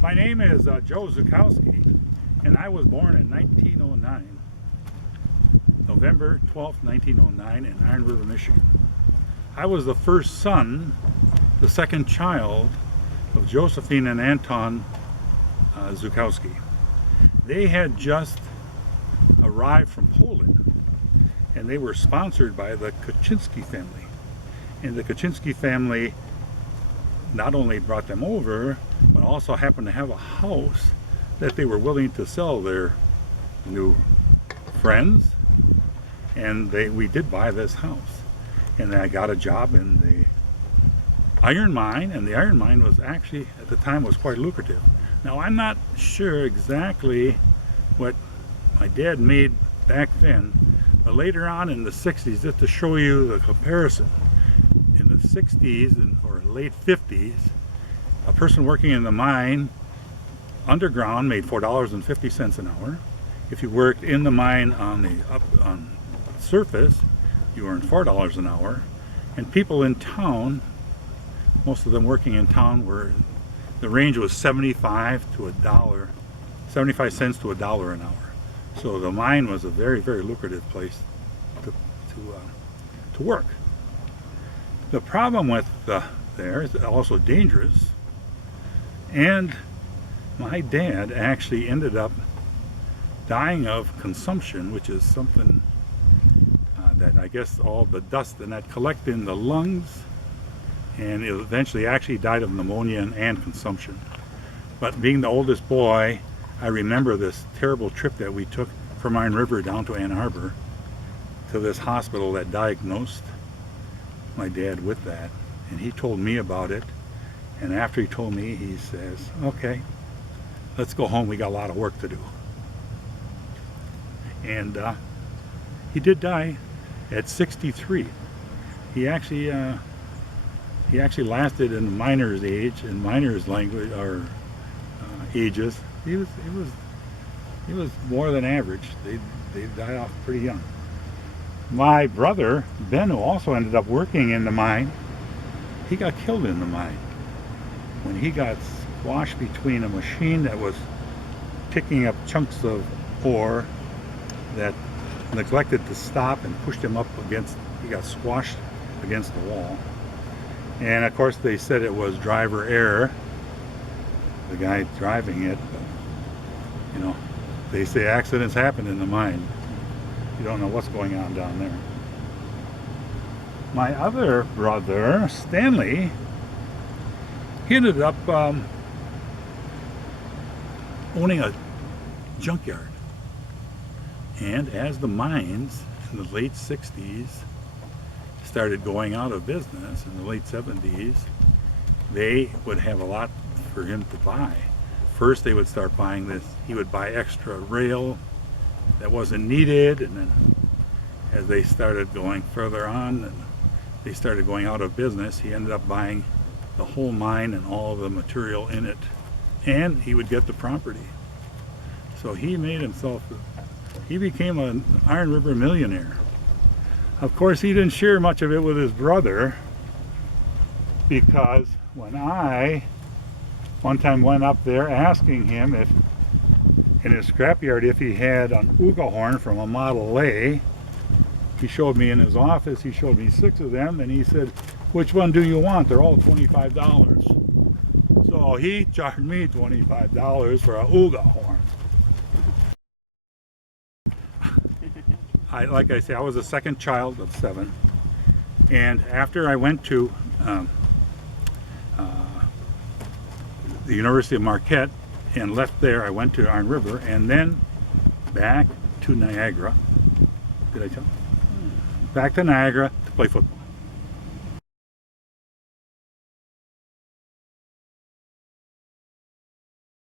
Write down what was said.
My name is Joe Zukowski, and I was born in 1909, November 12th, 1909, in Iron River, Michigan. I was the first son, the second child of Josephine and Anton Zukowski. They had just arrived from Poland, and they were sponsored by the Kaczynski family. And the Kaczynski family not only brought them over, but also happened to have a house that they were willing to sell their new friends. And we did buy this house. And I got a job in the iron mine, and the iron mine was actually, at the time, was quite lucrative. Now, I'm not sure exactly what my dad made back then, but later on in the 60s, just to show you the comparison, in the 60s or late 50s, a person working in the mine underground made $4.50 an hour. If you worked in the mine on the surface, you earned $4 an hour. And people in town, most of them working in town, the range was 75 cents to $1 an hour. So the mine was a very, very lucrative place to work. The problem with there is also dangerous, and my dad actually ended up dying of consumption, which is something that I guess all the dust and that collect in the lungs, and it eventually actually died of pneumonia and consumption. But being the oldest boy, I remember this terrible trip that we took from Iron River down to Ann Arbor to this hospital that diagnosed my dad with that. And he told me about it. And after he told me, he says, okay, let's go home. We got a lot of work to do. And he did die at 63. He actually lasted in the miner's age, in miner's language or ages. He was more than average. They died off pretty young. My brother Ben, who also ended up working in the mine, he got killed in the mine when he got squashed between a machine that was picking up chunks of ore that neglected to stop and pushed him up against. He got squashed against the wall. And of course they said it was driver error, the guy driving it, but you know, they say accidents happen in the mine. You don't know what's going on down there. My other brother, Stanley, he ended up owning a junkyard. And as the mines in the late 60s started going out of business, in the late 70s, they would have a lot for him to buy. First they would start buying this, he would buy extra rail that wasn't needed, and then as they started going further on and they started going out of business, he ended up buying the whole mine and all the material in it, and he would get the property. So he made himself, he became an Iron River millionaire. Of course, he didn't share much of it with his brother, because when I one time went up there asking him if in his scrapyard if he had an Uga horn from a Model A, he showed me in his office, he showed me 6 of them, and he said, which one do you want? They're all $25. So he charged me $25 for a Uga horn. Like I say, I was the second child of 7, and after I went to the University of Marquette and left there, I went to Iron River and then back to Niagara. Did I tell you? Back to Niagara to play football.